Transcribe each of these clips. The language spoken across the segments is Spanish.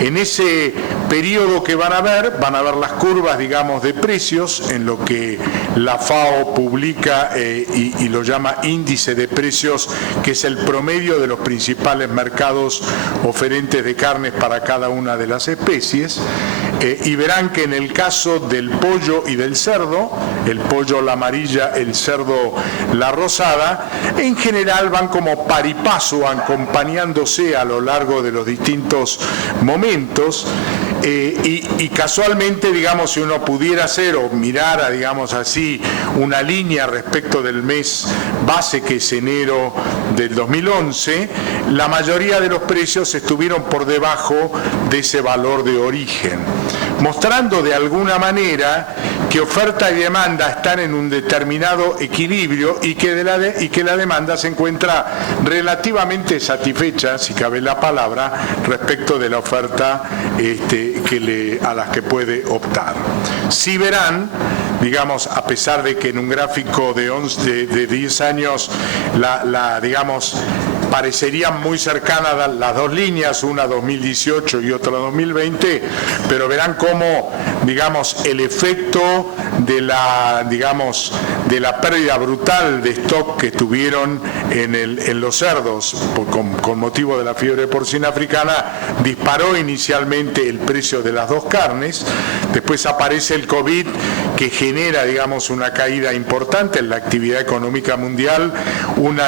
En ese periodo que van a ver las curvas, digamos, de precios, en lo que la FAO publica y lo llama índice de precios, que es el promedio de los principales mercados oferentes de carnes para cada una de las especies. Y verán que en el caso del pollo y del cerdo, el pollo la amarilla, el cerdo la rosada, en general van como par y paso, acompañándose a lo largo de los distintos momentos. Y casualmente, digamos, si uno pudiera hacer o mirara, digamos así, una línea respecto del mes base, que es enero del 2011, la mayoría de los precios estuvieron por debajo de ese valor de origen, mostrando de alguna manera que oferta y demanda están en un determinado equilibrio y que la demanda se encuentra relativamente satisfecha, si cabe la palabra, respecto de la oferta a las que puede optar. Si verán, digamos, a pesar de que en un gráfico de 10 años digamos, parecerían muy cercanas las dos líneas, una 2018 y otra 2020, pero verán cómo, digamos, el efecto de la pérdida brutal de stock que tuvieron en los cerdos con motivo de la fiebre porcina africana disparó inicialmente el precio de las dos carnes. Después aparece el COVID, que genera, digamos, una caída importante en la actividad económica mundial,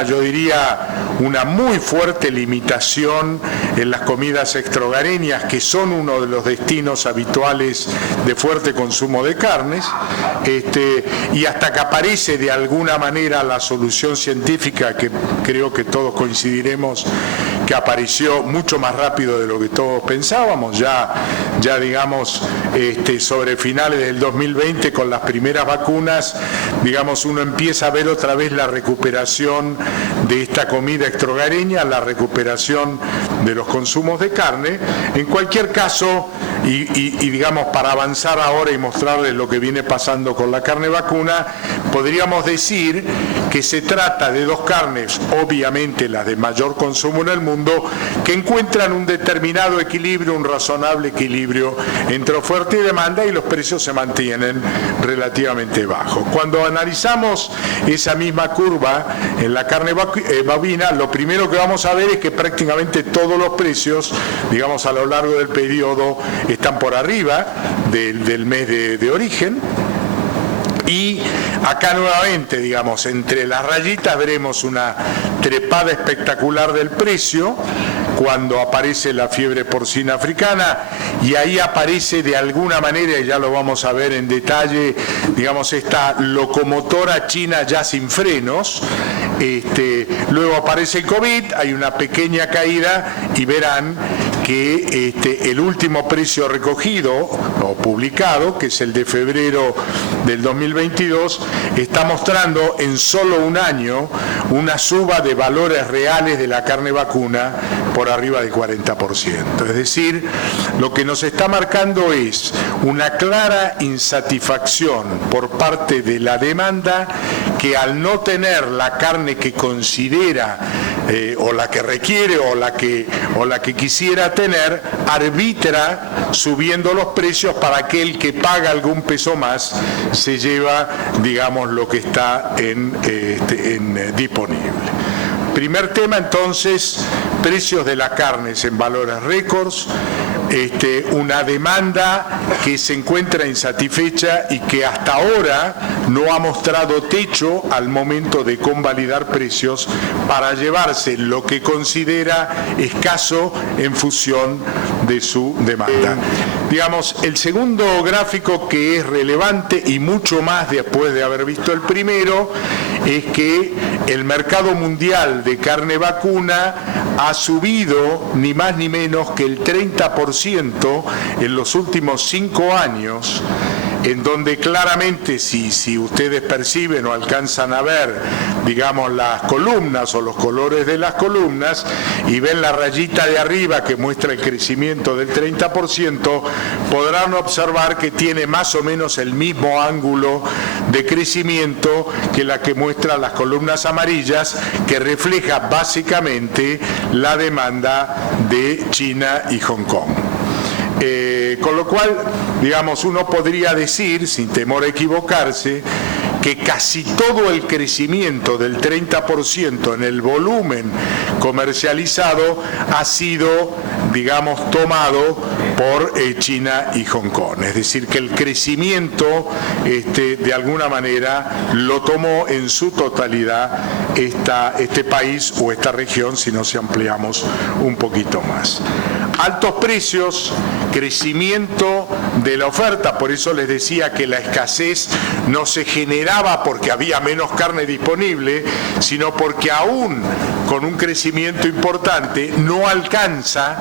yo diría, una muy fuerte limitación en las comidas extrahogareñas, que son uno de los destinos habituales de fuerte consumo de carnes, y hasta que aparece de alguna manera la solución científica, que creo que todos coincidiremos que apareció mucho más rápido de lo que todos pensábamos, ya digamos, sobre finales del 2020, con las primeras vacunas, digamos, uno empieza a ver otra vez la recuperación de esta comida extrahogareña, la recuperación de los consumos de carne. En cualquier caso, y digamos, para avanzar ahora y mostrarles lo que viene pasando con la carne vacuna, podríamos decir que se trata de dos carnes, obviamente las de mayor consumo en el mundo, que encuentran un determinado equilibrio, un razonable equilibrio entre oferta y demanda, y los precios se mantienen relativamente bajos. Cuando analizamos esa misma curva en la carne bovina, lo primero que vamos a ver es que prácticamente todos los precios, digamos, a lo largo del periodo están por arriba del mes de origen. Y acá nuevamente, digamos, entre las rayitas veremos una trepada espectacular del precio cuando aparece la fiebre porcina africana, y ahí aparece de alguna manera, y ya lo vamos a ver en detalle, digamos, esta locomotora china ya sin frenos. Luego aparece el COVID, hay una pequeña caída, y verán que el último precio recogido o publicado, que es el de febrero del 2022, está mostrando en solo un año una suba de valores reales de la carne vacuna por arriba del 40%. Es decir, lo que nos está marcando es una clara insatisfacción por parte de la demanda, que al no tener la carne que considera o la que requiere o la que quisiera tener, arbitra subiendo los precios para que el que paga algún peso más se lleva, digamos, lo que está disponible. Primer tema, entonces, precios de las carnes en valores récords, una demanda que se encuentra insatisfecha y que hasta ahora no ha mostrado techo al momento de convalidar precios para llevarse lo que considera escaso en función de su demanda. Digamos, el segundo gráfico, que es relevante y mucho más después de haber visto el primero, es que el mercado mundial de carne vacuna ha subido ni más ni menos que el 30% en los últimos 5 años, en donde claramente, si ustedes perciben o alcanzan a ver, digamos, las columnas o los colores de las columnas, y ven la rayita de arriba que muestra el crecimiento del 30%, podrán observar que tiene más o menos el mismo ángulo de crecimiento que la que muestra las columnas amarillas, que refleja básicamente la demanda de China y Hong Kong. Con lo cual, digamos, uno podría decir, sin temor a equivocarse, que casi todo el crecimiento del 30% en el volumen comercializado ha sido, digamos, tomado por China y Hong Kong. Es decir, que el crecimiento, de alguna manera, lo tomó en su totalidad este país o esta región, si no se ampliamos un poquito más. Altos precios, crecimiento de la oferta, por eso les decía que la escasez no se generaba porque había menos carne disponible, sino porque aún con un crecimiento importante no alcanza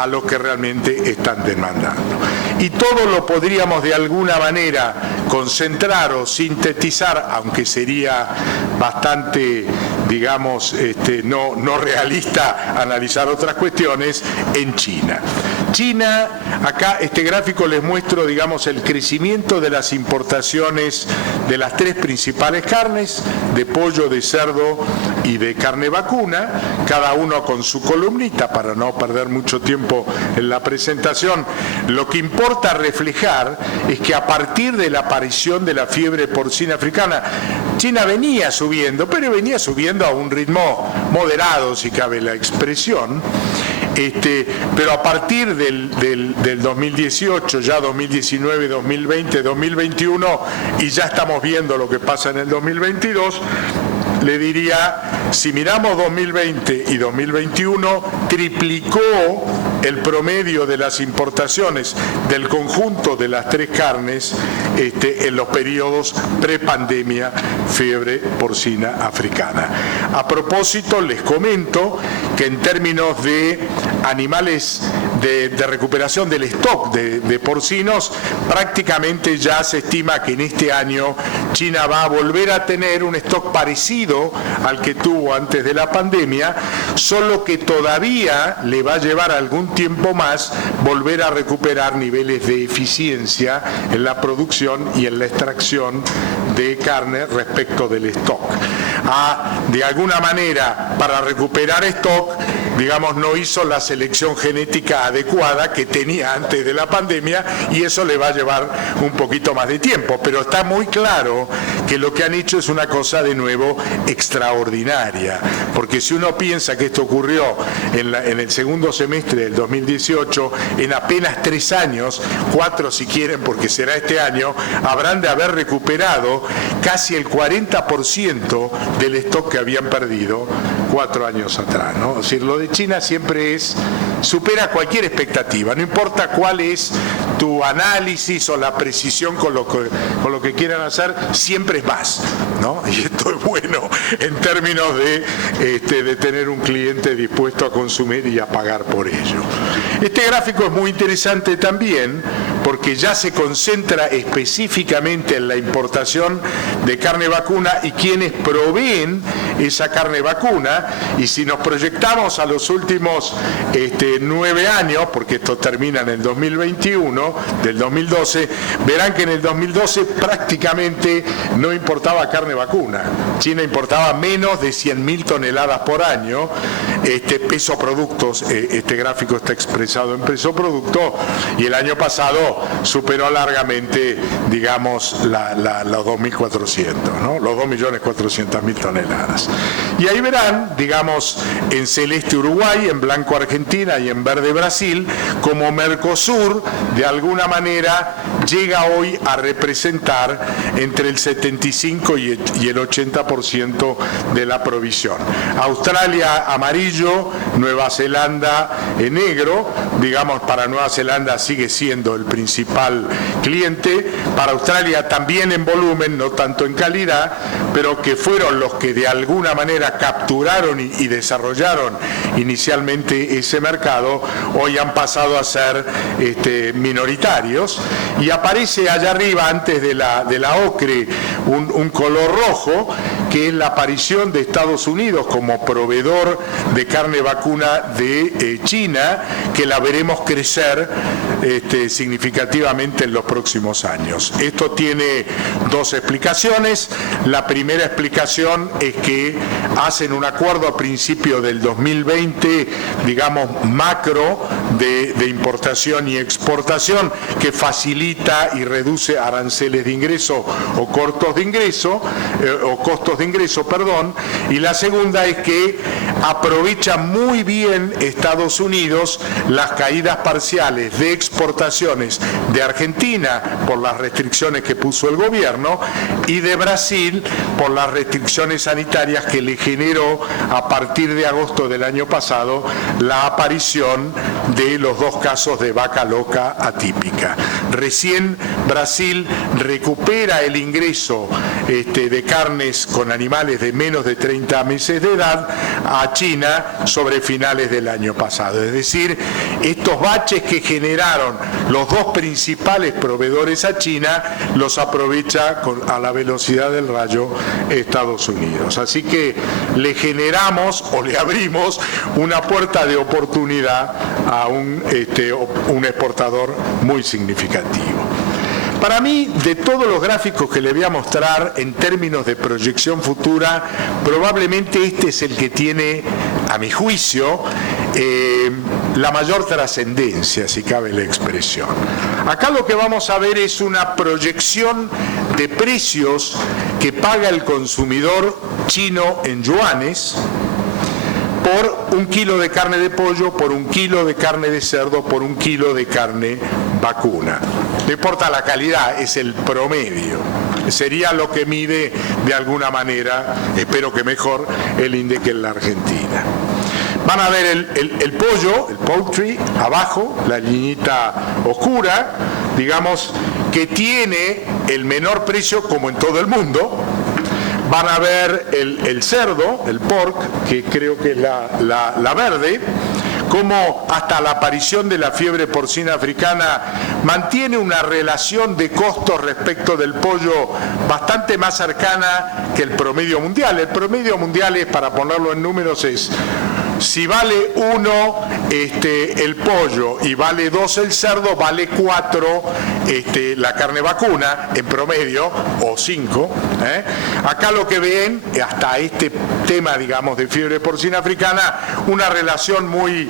a lo que realmente están demandando. Y todo lo podríamos de alguna manera concentrar o sintetizar, aunque sería bastante, digamos, no realista analizar otras cuestiones, en China. China, acá este gráfico les muestro, digamos, el crecimiento de las importaciones de las tres principales carnes, de pollo, de cerdo y de carne vacuna, cada uno con su columnita para no perder mucho tiempo en la presentación. Lo que importa reflejar es que a partir de la aparición de la fiebre porcina africana, China venía subiendo, pero venía subiendo a un ritmo moderado, si cabe la expresión. Pero a partir del 2018, ya 2019, 2020, 2021, y ya estamos viendo lo que pasa en el 2022, le diría, si miramos 2020 y 2021, triplicó el promedio de las importaciones del conjunto de las tres carnes en los periodos prepandemia, fiebre porcina africana. A propósito, les comento que en términos de animales de recuperación del stock de porcinos, prácticamente ya se estima que en este año China va a volver a tener un stock parecido al que tuvo antes de la pandemia, solo que todavía le va a llevar algún tiempo más volver a recuperar niveles de eficiencia en la producción y en la extracción de carne respecto del stock. De alguna manera, para recuperar stock, digamos, no hizo la selección genética adecuada que tenía antes de la pandemia, y eso le va a llevar un poquito más de tiempo, pero está muy claro que lo que han hecho es una cosa de nuevo extraordinaria, porque si uno piensa que esto ocurrió en el segundo semestre del 2018, en apenas 3 años, 4 si quieren porque será este año, habrán de haber recuperado casi el 40% del stock que habían perdido 4 años atrás, ¿no? Es decir, lo de China siempre supera cualquier expectativa, no importa cuál es tu análisis o la precisión con lo que quieran hacer, siempre es más, ¿no? Y esto es bueno en términos de tener un cliente dispuesto a consumir y a pagar por ello. Este gráfico es muy interesante también porque ya se concentra específicamente en la importación de carne vacuna y quienes proveen esa carne vacuna, y si nos proyectamos a los últimos 9 años, porque esto termina en el 2021, del 2012, verán que en el 2012 prácticamente no importaba carne vacuna. China importaba menos de 100.000 toneladas por año, peso productos, este gráfico está expresado en peso producto, y el año pasado superó largamente, digamos, los 2.400, ¿no? Los 2.400.000 toneladas. Y ahí verán, digamos, en celeste Uruguay, en blanco Argentina y en verde Brasil, como Mercosur, de alguna manera, llega hoy a representar entre el 75 y el 80% de la provisión. Australia amarillo, Nueva Zelanda en negro, digamos, para Nueva Zelanda sigue siendo el principal cliente, para Australia también en volumen, no tanto en calidad, pero que fueron los que de alguna manera capturaron y desarrollaron inicialmente ese mercado, hoy han pasado a ser minoritarios, y aparece allá arriba, antes de la ocre, un color rojo, que es la aparición de Estados Unidos como proveedor de carne vacuna de China, que la veremos crecer significativamente en los próximos años. Esto tiene dos explicaciones. La primera explicación es que hacen un acuerdo a principio del 2020, digamos, macro de importación y exportación, que facilita y reduce aranceles de ingreso o costos de ingreso, y la segunda es que aprovecha muy bien Estados Unidos las caídas parciales de exportaciones de Argentina por las restricciones que puso el gobierno y de Brasil por las restricciones sanitarias que le generó a partir de agosto del año pasado la aparición de los dos casos de vaca loca atípica. Recién Brasil recupera el ingreso de carnes con animales de menos de 30 meses de edad a China sobre finales del año pasado. Es decir, estos baches que generaron los dos principales proveedores a China los aprovecha a la velocidad del rayo Estados Unidos. Así que le generamos o le abrimos una puerta de oportunidad a un exportador muy significativo. Para mí, de todos los gráficos que le voy a mostrar en términos de proyección futura, probablemente este es el que tiene, a mi juicio, la mayor trascendencia, si cabe la expresión. Acá lo que vamos a ver es una proyección de precios que paga el consumidor chino en yuanes por un kilo de carne de pollo, por un kilo de carne de cerdo, por un kilo de carne vacuna. No importa la calidad, es el promedio. Sería lo que mide de alguna manera, espero que mejor, el INDEC en la Argentina. Van a ver el pollo, el poultry, abajo, la liñita oscura, digamos, que tiene el menor precio como en todo el mundo. Van a ver el cerdo, el pork, que creo que es la verde, cómo hasta la aparición de la fiebre porcina africana mantiene una relación de costos respecto del pollo bastante más cercana que el promedio mundial. El promedio mundial es, para ponerlo en números, es si vale 1 el pollo y vale 2 el cerdo, vale 4 la carne vacuna en promedio, o 5. Acá lo que ven, hasta este tema, digamos, de fiebre porcina africana, una relación muy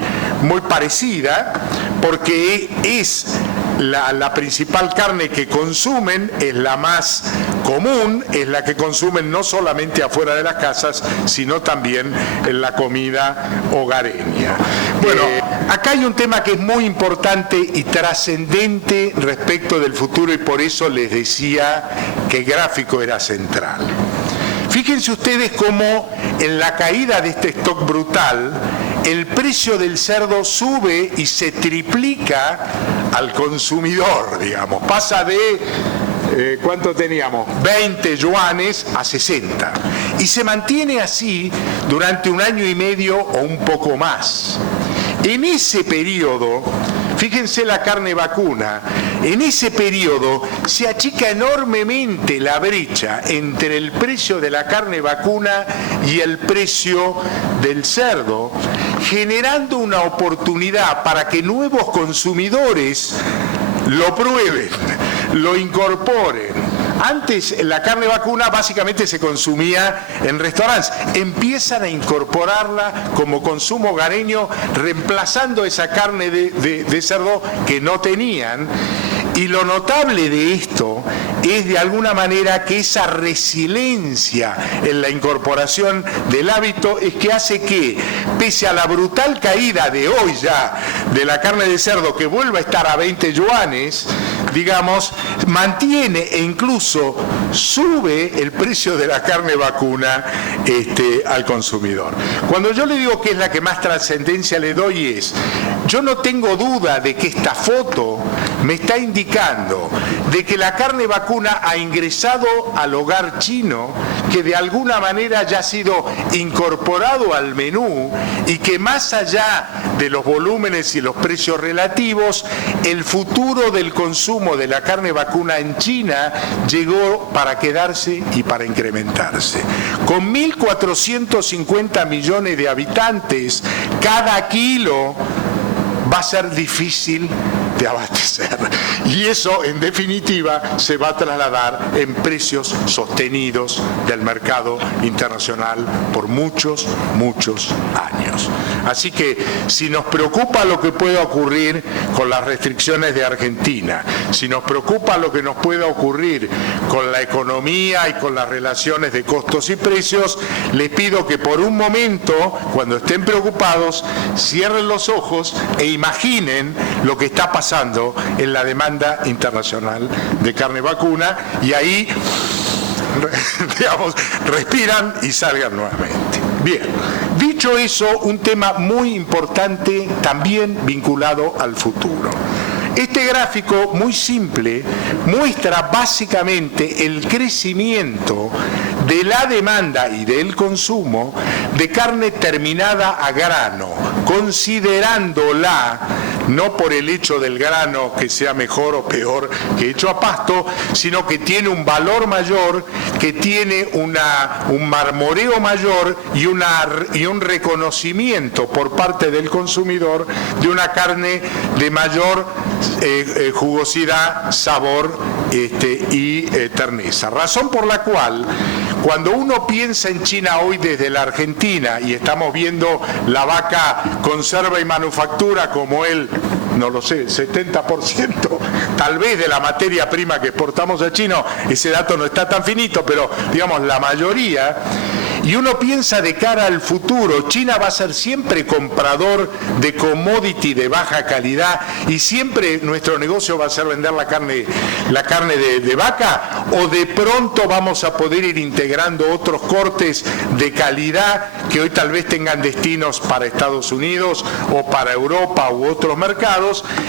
parecida, porque es la principal carne que consumen, es la más común, es la que consumen no solamente afuera de las casas, sino también en la comida hogareña. Bueno, acá hay un tema que es muy importante y trascendente respecto del futuro, y por eso les decía que el gráfico era central. Fíjense ustedes cómo en la caída de este stock brutal, el precio del cerdo sube y se triplica al consumidor, digamos. Pasa de, ¿cuánto teníamos? 20 yuanes a 60. Y se mantiene así durante 1 año y medio o un poco más. En ese periodo, fíjense la carne vacuna, en ese periodo se achica enormemente la brecha entre el precio de la carne vacuna y el precio del cerdo, generando una oportunidad para que nuevos consumidores lo prueben, lo incorporen. Antes la carne vacuna básicamente se consumía en restaurantes. Empiezan a incorporarla como consumo hogareño, reemplazando esa carne de cerdo que no tenían. Y lo notable de esto es de alguna manera que esa resiliencia en la incorporación del hábito es que hace que, pese a la brutal caída de hoy ya de la carne de cerdo, que vuelva a estar a 20 yuanes, digamos, mantiene e incluso sube el precio de la carne vacuna al consumidor. Cuando yo le digo que es la que más trascendencia le doy yo no tengo duda de que esta foto me está indicando de que la carne vacuna ha ingresado al hogar chino, que de alguna manera ya ha sido incorporado al menú y que más allá de los volúmenes y los precios relativos, el futuro del consumo de la carne vacuna en China llegó para quedarse y para incrementarse. Con 1.450 millones de habitantes, cada kilo va a ser difícil de abastecer. Y eso, en definitiva, se va a trasladar en precios sostenidos del mercado internacional por muchos, muchos años. Así que, si nos preocupa lo que pueda ocurrir con las restricciones de Argentina, si nos preocupa lo que nos pueda ocurrir con la economía y con las relaciones de costos y precios, les pido que por un momento, cuando estén preocupados, cierren los ojos e imaginen lo que está pasando en la demanda internacional de carne vacuna, y ahí, digamos, respiran y salgan nuevamente. Bien, dicho eso, un tema muy importante también vinculado al futuro. Este gráfico, muy simple, muestra básicamente el crecimiento de la demanda y del consumo de carne terminada a grano, considerándola no por el hecho del grano que sea mejor o peor que hecho a pasto, sino que tiene un valor mayor, que tiene un marmoreo mayor y un reconocimiento por parte del consumidor de una carne de mayor jugosidad, sabor y terneza. Razón por la cual, cuando uno piensa en China hoy desde la Argentina, y estamos viendo la vaca conserva y manufactura como no lo sé, 70% tal vez de la materia prima que exportamos a China, ese dato no está tan finito, pero digamos la mayoría, y uno piensa de cara al futuro, China va a ser siempre comprador de commodity de baja calidad y siempre nuestro negocio va a ser vender la carne de vaca, o de pronto vamos a poder ir integrando otros cortes de calidad que hoy tal vez tengan destinos para Estados Unidos o para Europa u otros mercados.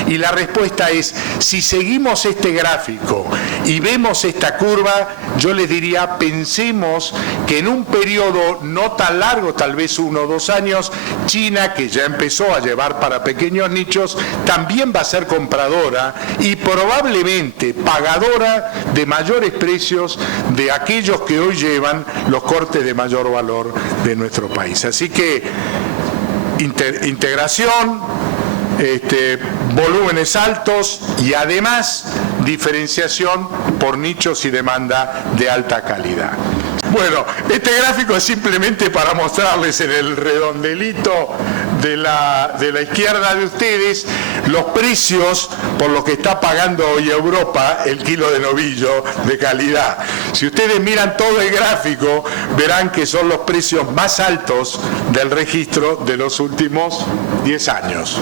Y la respuesta es, si seguimos este gráfico y vemos esta curva, yo les diría, pensemos que en un periodo no tan largo, tal vez 1 o 2 años, China, que ya empezó a llevar para pequeños nichos, también va a ser compradora y probablemente pagadora de mayores precios de aquellos que hoy llevan los cortes de mayor valor de nuestro país. Así que integración, volúmenes altos y además diferenciación por nichos y demanda de alta calidad. Bueno, este gráfico es simplemente para mostrarles en el redondelito de la izquierda de ustedes los precios por los que está pagando hoy Europa el kilo de novillo de calidad. Si ustedes miran todo el gráfico, verán que son los precios más altos del registro de los últimos 10 años.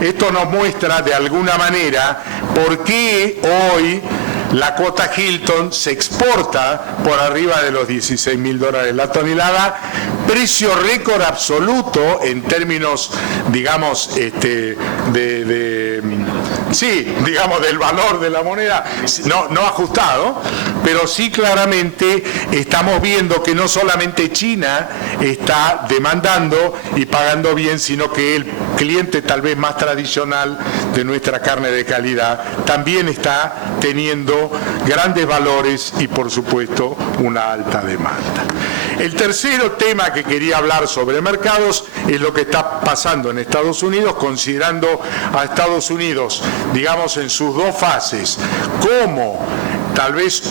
Esto nos muestra de alguna manera por qué hoy la cuota Hilton se exporta por arriba de los $16.000 la tonelada, precio récord absoluto en términos, digamos, del valor de la moneda, no ajustado, pero sí claramente estamos viendo que no solamente China está demandando y pagando bien, sino que el cliente tal vez más tradicional de nuestra carne de calidad también está teniendo grandes valores y por supuesto una alta demanda. El tercer tema que quería hablar sobre mercados es lo que está pasando en Estados Unidos, considerando a Estados Unidos, digamos, en sus dos fases, como tal vez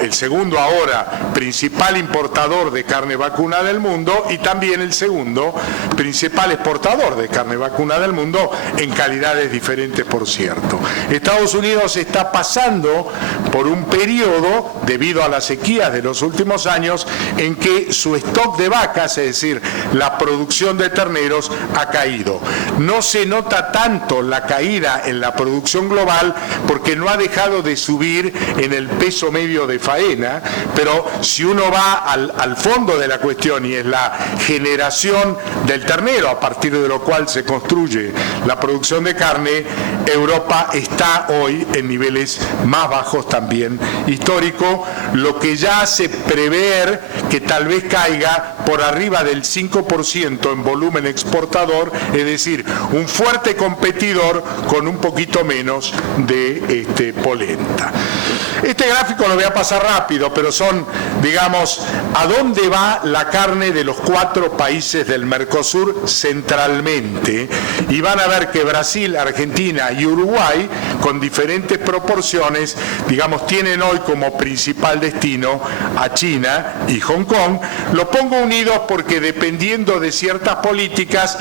el segundo ahora principal importador de carne vacuna del mundo y también el segundo principal exportador de carne vacuna del mundo en calidades diferentes, por cierto. Estados Unidos está pasando por un periodo, debido a las sequías de los últimos años, en que su stock de vacas, es decir, la producción de terneros, ha caído. No se nota tanto la caída en la producción global porque no ha dejado de subir en el peso medio de faena, pero si uno va al fondo de la cuestión, y es la generación del ternero, a partir de lo cual se construye la producción de carne, Europa está hoy en niveles más bajos también histórico, lo que ya hace prever que tal vez caiga por arriba del 5% en volumen exportador, es decir, un fuerte competidor con un poquito menos de polenta. Este gráfico lo voy a pasar rápido, pero son, digamos, a dónde va la carne de los 4 países del Mercosur centralmente, y van a ver que Brasil, Argentina y Uruguay, con diferentes proporciones, digamos, tienen hoy como principal destino a China y Hong Kong. Lo pongo unidos porque dependiendo de ciertas políticas,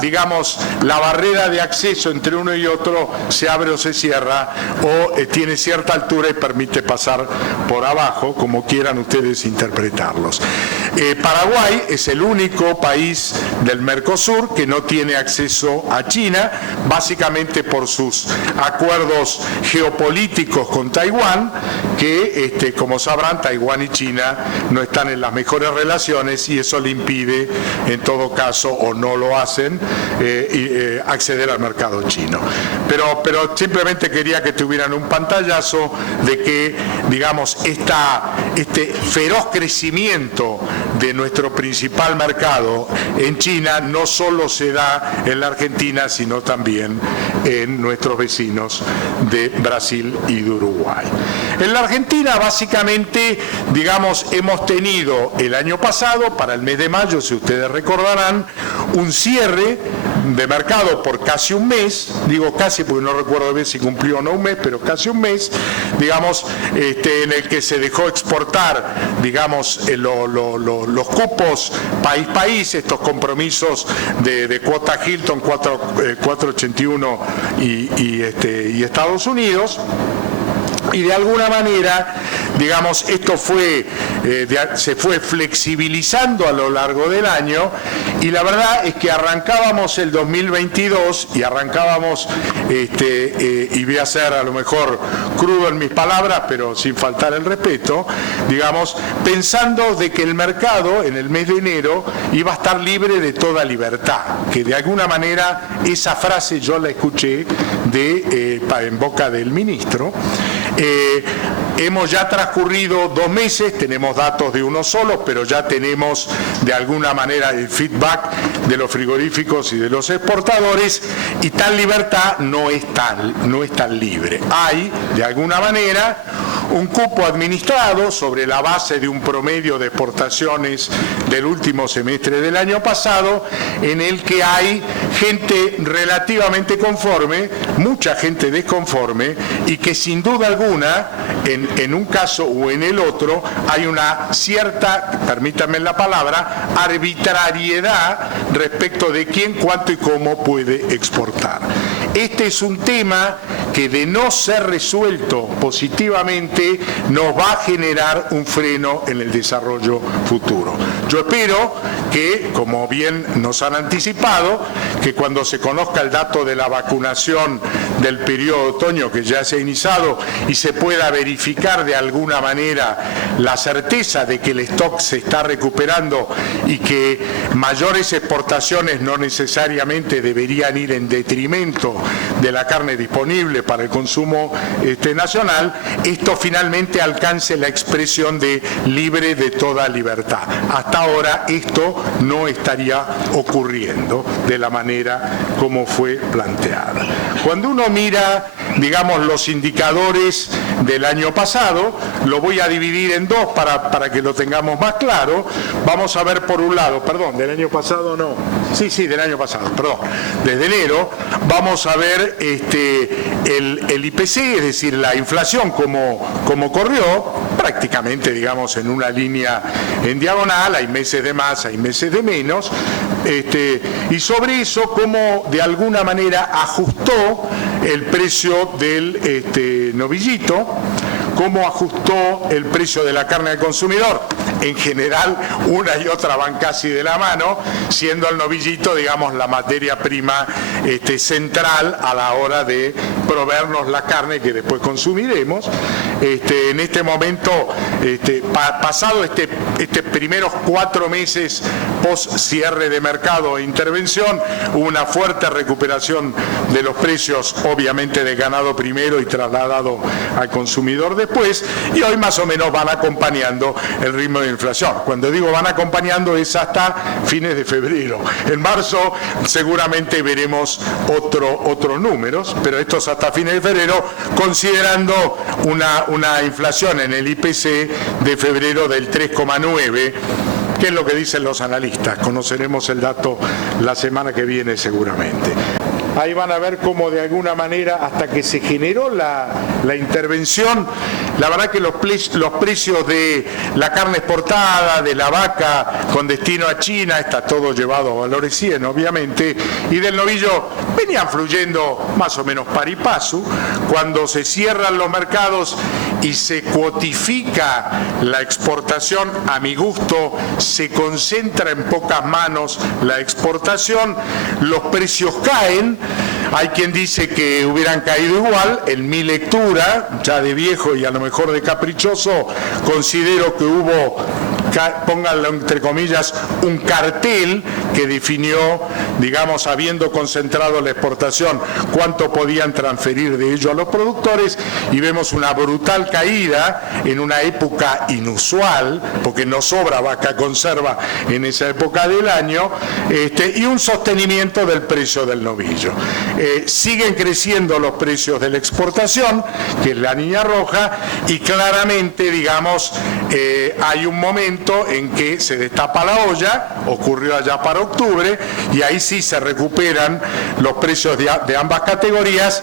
digamos, la barrera de acceso entre uno y otro se abre o se cierra, o tiene cierta altura y permite pasar por abajo, como quieran ustedes interpretarlos. Paraguay es el único país del Mercosur que no tiene acceso a China, básicamente por sus acuerdos geopolíticos con Taiwán, que como sabrán, Taiwán y China no están en las mejores relaciones y eso le impide, en todo caso, o no lo hacen, acceder al mercado chino. Pero simplemente quería que tuvieran un pantallazo de que, digamos, este feroz crecimiento de nuestro principal mercado en China no solo se da en la Argentina, sino también en nuestros vecinos de Brasil y de Uruguay. En la Argentina, básicamente, digamos, hemos tenido el año pasado, para el mes de mayo, si ustedes recordarán, un cierre de mercado por casi un mes, digo casi porque no recuerdo bien si cumplió o no un mes, pero casi un mes, digamos, en el que se dejó exportar, digamos, los cupos país-país, estos compromisos de cuota Hilton 481 y Estados Unidos. Y de alguna manera, digamos, esto se fue flexibilizando a lo largo del año, y la verdad es que arrancábamos el 2022 y arrancábamos, y voy a ser a lo mejor crudo en mis palabras, pero sin faltar el respeto, digamos, pensando de que el mercado en el mes de enero iba a estar libre de toda libertad, que de alguna manera esa frase yo la escuché en boca del ministro. Hemos ya transcurrido 2 meses, tenemos datos de uno solo, pero ya tenemos de alguna manera el feedback de los frigoríficos y de los exportadores, y tal libertad no es tan libre. Hay, de alguna manera, un cupo administrado sobre la base de un promedio de exportaciones del último semestre del año pasado, en el que hay gente relativamente conforme, mucha gente desconforme, y que sin duda alguna, en un caso o en el otro, hay una cierta, permítanme la palabra, arbitrariedad respecto de quién, cuánto y cómo puede exportar. Este es un tema que, de no ser resuelto positivamente, nos va a generar un freno en el desarrollo futuro. Yo espero que, como bien nos han anticipado, que cuando se conozca el dato de la vacunación del periodo de otoño, que ya se ha iniciado, y se pueda verificar de alguna manera la certeza de que el stock se está recuperando y que mayores exportaciones no necesariamente deberían ir en detrimento de la carne disponible para el consumo nacional, esto finalmente alcance la expresión de libre de toda libertad. Hasta ahora esto no estaría ocurriendo de la manera como fue planteada. Cuando uno mira, digamos, los indicadores del año pasado, lo voy a dividir en 2 para que lo tengamos más claro. Vamos a ver por un lado, perdón, del año pasado no, sí, del año pasado, perdón, desde enero, vamos a ver el IPC, es decir, la inflación como corrió, prácticamente, digamos, en una línea en diagonal, hay meses de más, hay meses de menos, y sobre eso cómo de alguna manera ajustó el precio del novillito, cómo ajustó el precio de la carne al consumidor. En general, una y otra van casi de la mano, siendo el novillito, digamos, la materia prima central a la hora de proveernos la carne que después consumiremos. En este momento, pasado primeros 4 meses post cierre de mercado e intervención, hubo una fuerte recuperación de los precios, obviamente de ganado primero y trasladado al consumidor después, y hoy más o menos van acompañando el ritmo de inflación. Cuando digo van acompañando es hasta fines de febrero. En marzo seguramente veremos otros números, pero esto es hasta fines de febrero, considerando una inflación en el IPC de febrero del 3,9%, que es lo que dicen los analistas. Conoceremos el dato la semana que viene seguramente. Ahí van a ver cómo de alguna manera, hasta que se generó la intervención, la verdad que los precios de la carne exportada, de la vaca con destino a China, está todo llevado a valores 100 obviamente, y del novillo venían fluyendo más o menos pari passu. Cuando se cierran los mercados y se cuotifica la exportación, a mi gusto se concentra en pocas manos la exportación, los precios caen. Hay quien dice que hubieran caído igual. En mi lectura, ya de viejo y a lo mejor de caprichoso, considero que hubo, pónganlo entre comillas, un cartel que definió, digamos, habiendo concentrado la exportación, cuánto podían transferir de ello a los productores, y vemos una brutal caída en una época inusual, porque no sobra vaca conserva en esa época del año, y un sostenimiento del precio del novillo. Siguen creciendo los precios de la exportación, que es la línea roja, y claramente, digamos, hay un momento en que se destapa la olla, ocurrió allá para octubre, y ahí sí se recuperan los precios de ambas categorías,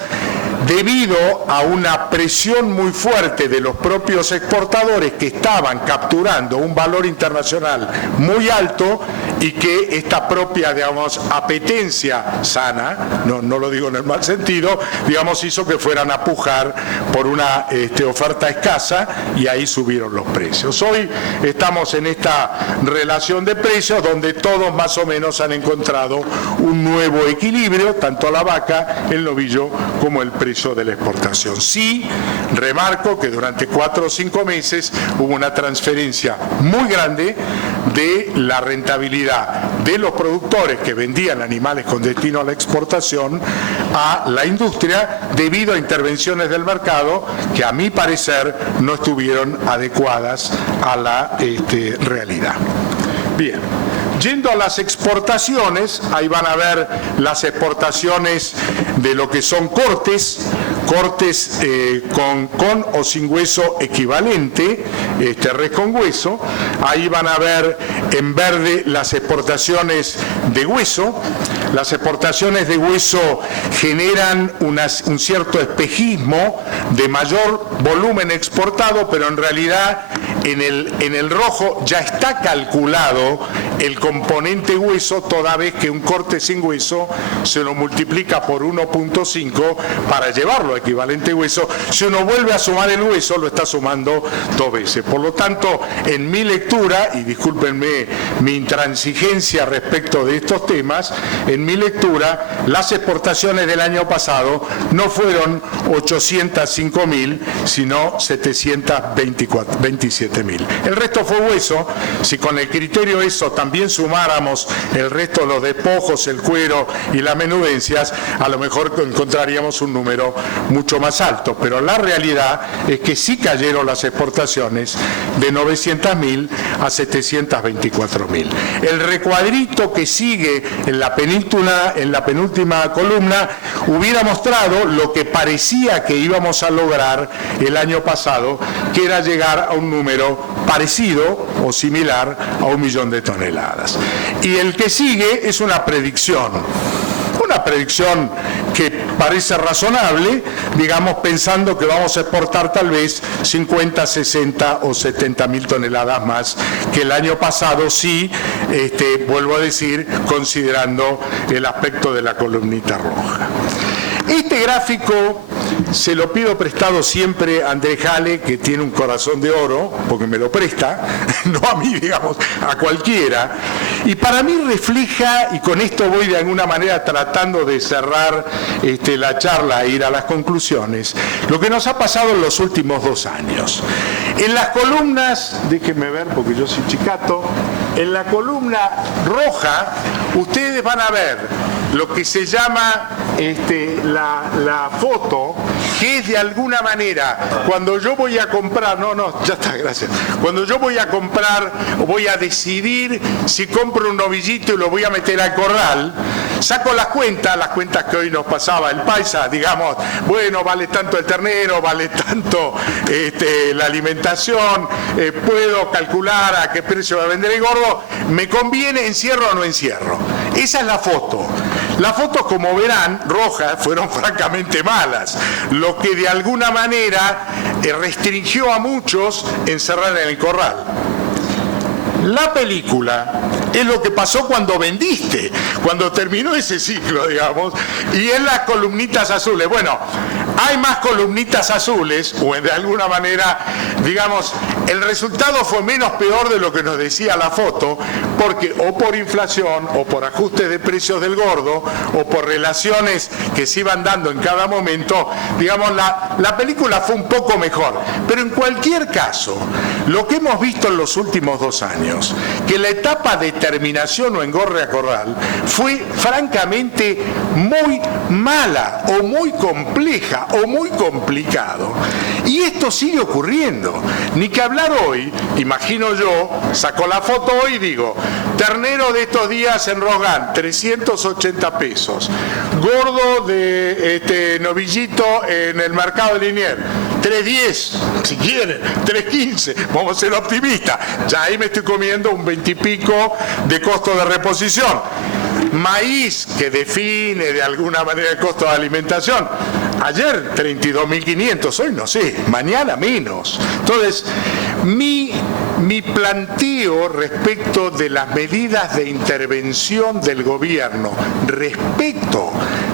debido a una presión muy fuerte de los propios exportadores que estaban capturando un valor internacional muy alto, y que esta propia, digamos, apetencia sana, no lo digo en el mal sentido, digamos, hizo que fueran a pujar por una oferta escasa, y ahí subieron los precios. Hoy estamos en esta relación de precios donde todos más o menos han encontrado un nuevo equilibrio, tanto la vaca, el novillo, como el precio de la exportación. Sí, remarco que durante 4 o 5 meses hubo una transferencia muy grande de la rentabilidad de los productores que vendían animales con destino a la exportación a la industria, debido a intervenciones del mercado que a mi parecer no estuvieron adecuadas a la realidad. Bien. Yendo a las exportaciones, ahí van a ver las exportaciones de lo que son cortes con o sin hueso equivalente, res con hueso. Ahí van a ver en verde las exportaciones de hueso. Las exportaciones de hueso generan un cierto espejismo de mayor volumen exportado, pero en realidad en el rojo ya está calculado el componente hueso, toda vez que un corte sin hueso se lo multiplica por 1.5 para llevarlo a equivalente hueso. Si uno vuelve a sumar el hueso, lo está sumando 2 veces. Por lo tanto, en mi lectura, y discúlpenme mi intransigencia respecto de estos temas, en mi lectura, las exportaciones del año pasado no fueron 805.000, sino 727.000. El resto fue hueso. Si con el criterio eso también sumáramos el resto de los despojos, el cuero y las menudencias, a lo mejor encontraríamos un número mucho más alto. Pero la realidad es que sí cayeron las exportaciones de 900.000 a 724.000. El recuadrito que sigue en la penúltima columna hubiera mostrado lo que parecía que íbamos a lograr el año pasado, que era llegar a un número parecido o similar a 1 millón de toneladas. Y el que sigue es una predicción que parece razonable, digamos, pensando que vamos a exportar tal vez 50, 60 o 70.000 toneladas más que el año pasado, sí, vuelvo a decir, considerando el aspecto de la columnita roja. Este gráfico se lo pido prestado siempre a Andrés Jale, que tiene un corazón de oro, porque me lo presta, no a mí, digamos, a cualquiera. Y para mí refleja, y con esto voy de alguna manera tratando de cerrar la charla e ir a las conclusiones, lo que nos ha pasado en los últimos 2 años. En las columnas, déjenme ver porque yo soy chicato, en la columna roja ustedes van a ver lo que se llama la foto, que es de alguna manera, cuando yo voy a comprar, ya está, gracias. Cuando yo voy a comprar, voy a decidir si compro un novillito y lo voy a meter al corral, saco las cuentas que hoy nos pasaba el paisa, digamos, bueno, vale tanto el ternero, vale tanto la alimentación, puedo calcular a qué precio va a vender el gordo, me conviene, encierro o no encierro. Esa es la foto. Las fotos, como verán, rojas, fueron francamente malas, lo que de alguna manera restringió a muchos encerrar en el corral. La película es lo que pasó cuando vendiste, cuando terminó ese ciclo, digamos, y es las columnitas azules. Bueno, hay más columnitas azules, o de alguna manera, digamos, el resultado fue menos peor de lo que nos decía la foto, porque o por inflación, o por ajustes de precios del gordo, o por relaciones que se iban dando en cada momento, digamos, la película fue un poco mejor. Pero en cualquier caso, lo que hemos visto en los últimos 2 años, que la etapa de terminación o engorre a corral fue francamente muy mala, o muy compleja, o muy complicado. Y esto sigue ocurriendo. Ni que hablar hoy, imagino yo, saco la foto hoy y digo, ternero de estos días en Rosgan, 380 pesos. Gordo de novillito en el mercado de Liniers, 310, si quieren, 315, vamos a ser optimistas. Ya ahí me estoy comiendo un 20 y pico de costo de reposición. Maíz, que define de alguna manera el costo de alimentación. Ayer 32.500, hoy no sé, mañana menos. Entonces, mi planteo respecto de las medidas de intervención del gobierno, respecto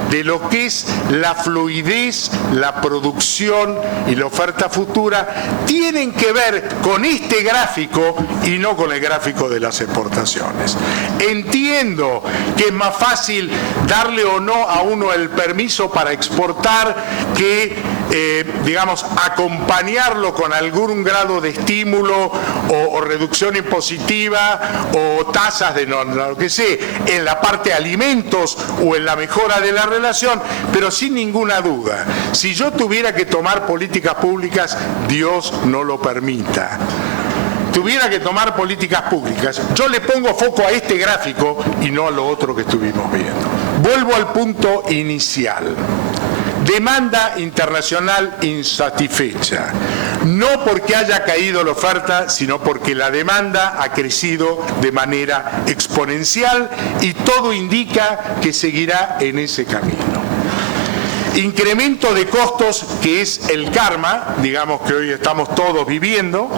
de lo que es la fluidez, la producción y la oferta futura, tienen que ver con este gráfico y no con el gráfico de las exportaciones. Entiendo que es más fácil darle o no a uno el permiso para exportar que, digamos, acompañarlo con algún grado de estímulo o reducción impositiva o tasas de lo que sea, en la parte de alimentos o en la mejora de la relación, pero sin ninguna duda, si yo tuviera que tomar políticas públicas, Dios no lo permita, tuviera que tomar políticas públicas, yo le pongo foco a este gráfico y no a lo otro que estuvimos viendo. Vuelvo al punto inicial. Demanda internacional insatisfecha, no porque haya caído la oferta, sino porque la demanda ha crecido de manera exponencial y todo indica que seguirá en ese camino. Incremento de costos, que es el karma, digamos, que hoy estamos todos viviendo,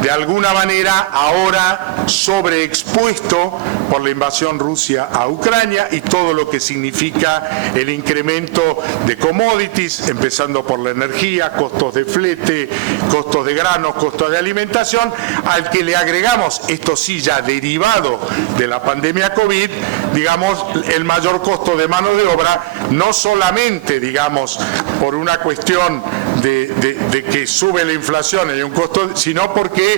de alguna manera ahora sobreexpuesto por la invasión Rusia a Ucrania y todo lo que significa el incremento de commodities, empezando por la energía, costos de flete, costos de granos, costos de alimentación, al que le agregamos, esto sí ya derivado de la pandemia COVID, digamos, el mayor costo de mano de obra, no solamente, digamos, por una cuestión de que sube la inflación y un costo, sino porque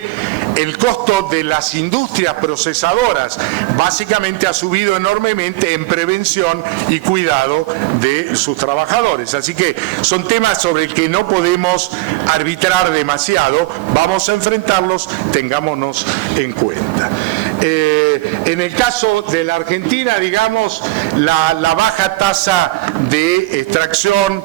el costo de las industrias procesadoras básicamente ha subido enormemente en prevención y cuidado de sus trabajadores. Así que son temas sobre el que no podemos arbitrar demasiado, vamos a enfrentarlos, tengámonos en cuenta. En el caso de la Argentina, digamos, la baja tasa de extracción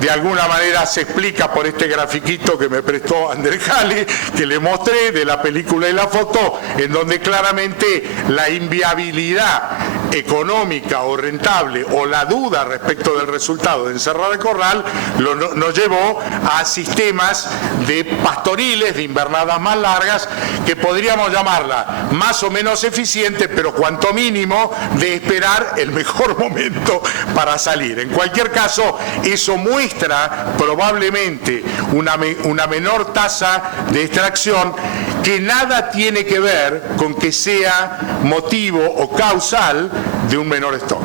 de alguna manera se explica por este grafiquito que me prestó Andrés Jale, que le mostré de la película y la foto, en donde claramente la inviabilidad económica o rentable o la duda respecto del resultado de encerrar el corral nos llevó a sistemas de pastoriles, de invernadas más largas, que podríamos llamarla más o menos eficiente, pero cuanto mínimo de esperar el mejor momento para salir. En cualquier caso, eso muestra probablemente una menor tasa de extracción que nada tiene que ver con que sea motivo o causal de un menor stock.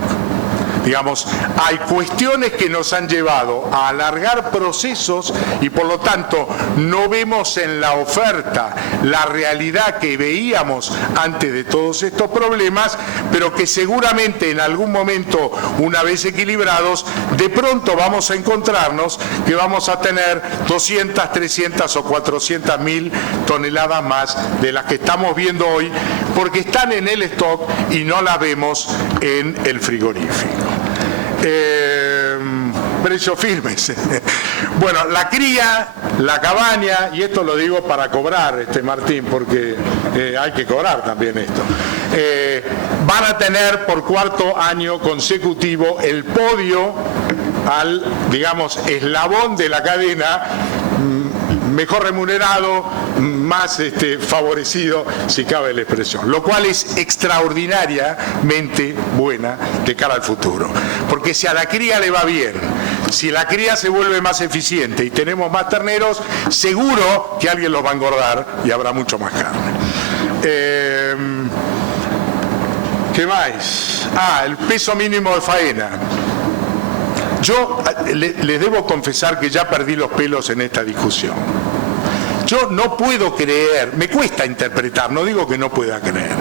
Digamos, hay cuestiones que nos han llevado a alargar procesos y por lo tanto no vemos en la oferta la realidad que veíamos antes de todos estos problemas, pero que seguramente en algún momento, una vez equilibrados, de pronto vamos a encontrarnos que vamos a tener 200, 300 o 400.000 toneladas más de las que estamos viendo hoy, porque están en el stock y no las vemos en el frigorífico. Precios firmes. Bueno, la cría, la cabaña, y esto lo digo para cobrar, Martín, porque hay que cobrar también esto. Van a tener por cuarto año consecutivo el podio al, digamos, eslabón de la cadena mejor remunerado, más favorecido, si cabe la expresión, lo cual es extraordinariamente buena de cara al futuro, porque si a la cría le va bien, si la cría se vuelve más eficiente y tenemos más terneros, seguro que alguien los va a engordar y habrá mucho más carne. ¿Qué más? El peso mínimo de faena. Yo les debo confesar que ya perdí los pelos en esta discusión. Yo no puedo creer, me cuesta interpretar, no digo que no pueda creer,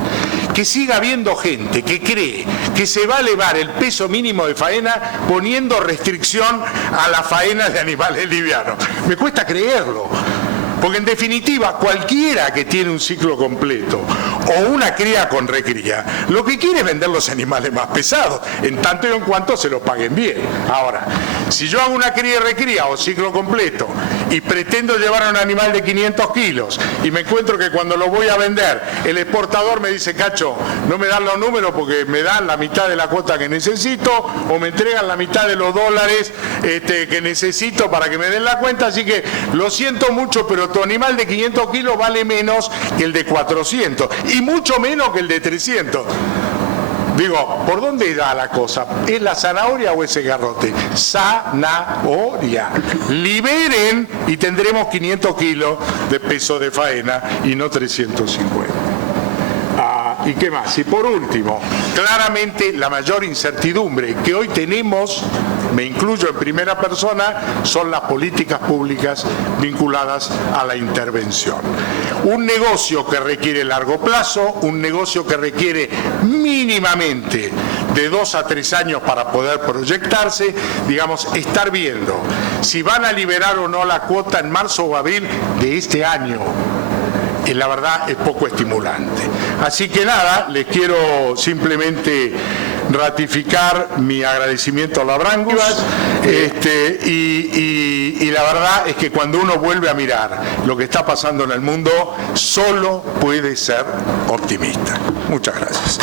que siga habiendo gente que cree que se va a elevar el peso mínimo de faena poniendo restricción a la faena de animales livianos. Me cuesta creerlo. Porque en definitiva, cualquiera que tiene un ciclo completo o una cría con recría, lo que quiere es vender los animales más pesados, en tanto y en cuanto se los paguen bien. Ahora, si yo hago una cría y recría o ciclo completo y pretendo llevar a un animal de 500 kilos y me encuentro que cuando lo voy a vender, el exportador me dice, Cacho, no me dan los números porque me dan la mitad de la cuota que necesito o me entregan la mitad de los dólares que necesito para que me den la cuenta, así que lo siento mucho, pero tu animal de 500 kilos vale menos que el de 400 y mucho menos que el de 300. Digo, ¿por dónde da la cosa? ¿Es la zanahoria o ese garrote? Zanahoria. Liberen y tendremos 500 kilos de peso de faena y no 350. ¿Y qué más? Y por último, claramente la mayor incertidumbre que hoy tenemos, me incluyo en primera persona, son las políticas públicas vinculadas a la intervención. Un negocio que requiere largo plazo, un negocio que requiere mínimamente de 2 a 3 años para poder proyectarse, digamos, estar viendo si van a liberar o no la cuota en marzo o abril de este año. Y la verdad es poco estimulante. Así que nada, les quiero simplemente ratificar mi agradecimiento a la Brangus y la verdad es que cuando uno vuelve a mirar lo que está pasando en el mundo, solo puede ser optimista. Muchas gracias.